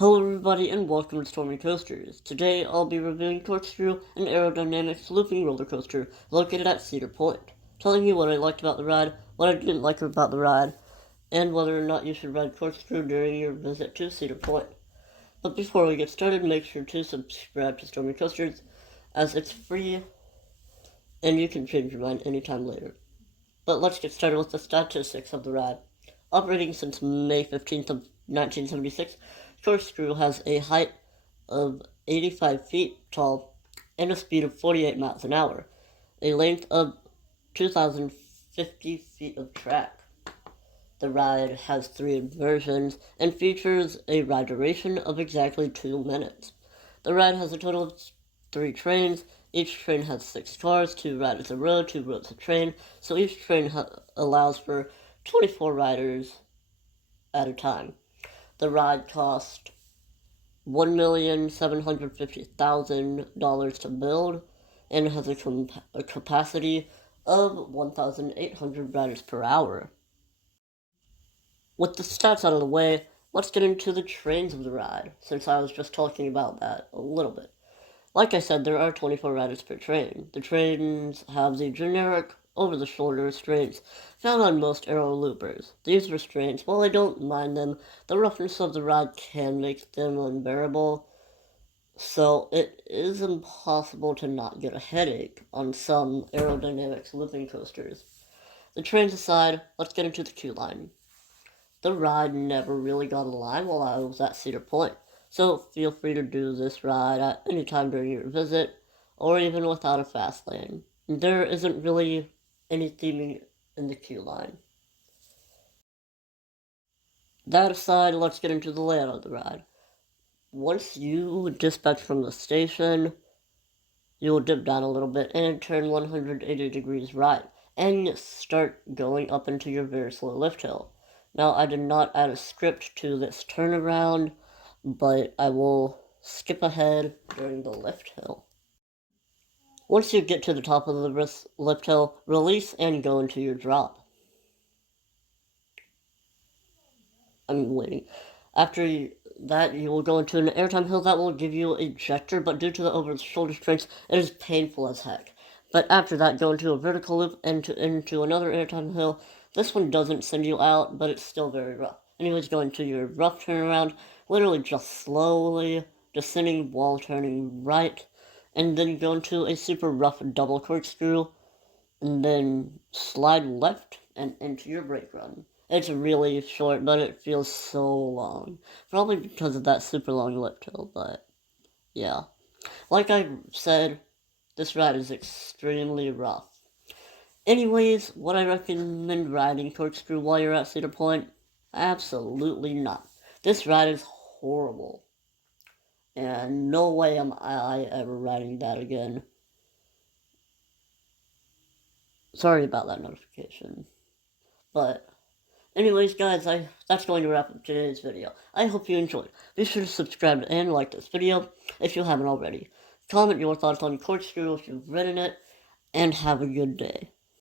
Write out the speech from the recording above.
Hello everybody and welcome to Stormy Coasters. Today I'll be reviewing Corkscrew, an aerodynamics looping roller coaster located at Cedar Point, telling you what I liked about the ride, what I didn't like about the ride, and whether or not you should ride Corkscrew during your visit to Cedar Point. But before we get started, make sure to subscribe to Stormy Coasters, as it's free and you can change your mind anytime later. But let's get started with the statistics of the ride. Operating since May 15th of 1976, Corkscrew has a height of 85 feet tall and a speed of 48 miles an hour, a length of 2,050 feet of track. The ride has 3 inversions and features a ride duration of exactly 2 minutes. The ride has a total of 3 trains. Each train has 6 cars, 2 riders a row, 2 rows a train, so each train allows for 24 riders at a time. The ride cost $1,750,000 to build and has a capacity of 1,800 riders per hour. With the stats out of the way, let's get into the trains of the ride, since I was just talking about that a little bit. Like I said, there are 24 riders per train. The trains have the generic over-the-shoulder restraints found on most aero loopers. These restraints, while I don't mind them, the roughness of the ride can make them unbearable, so it is impossible to not get a headache on some aerodynamics looping coasters. The trains aside, let's get into the queue line. The ride never really got a line while I was at Cedar Point, so feel free to do this ride at any time during your visit, or even without a fast lane. There isn't really any theming in the queue line. That aside, let's get into the layout of the ride. Once you dispatch from the station, you will dip down a little bit and turn 180 degrees right, and start going up into your very slow lift hill. Now, I did not add a script to this turnaround, but I will skip ahead during the lift hill. Once you get to the top of the lift hill, release and go into your drop. I'm waiting. After that, you will go into an airtime hill that will give you ejector, but due to the over-the-shoulder strength, it is painful as heck. But after that, go into a vertical loop and into another airtime hill. This one doesn't send you out, but it's still very rough. Anyways, go into your rough turnaround, literally just slowly descending while turning right, and then go into a super rough double corkscrew, and then slide left and into your brake run. It's really short, but it feels so long. Probably because of that super long lift hill, but yeah. Like I said, this ride is extremely rough. Anyways, would I recommend riding Corkscrew while you're at Cedar Point? Absolutely not. This ride is horrible. And no way am I ever riding that again. Sorry about that notification. But anyways, guys, that's going to wrap up today's video. I hope you enjoyed. Be sure to subscribe and like this video if you haven't already. Comment your thoughts on Corkscrew if you've ridden it, and have a good day.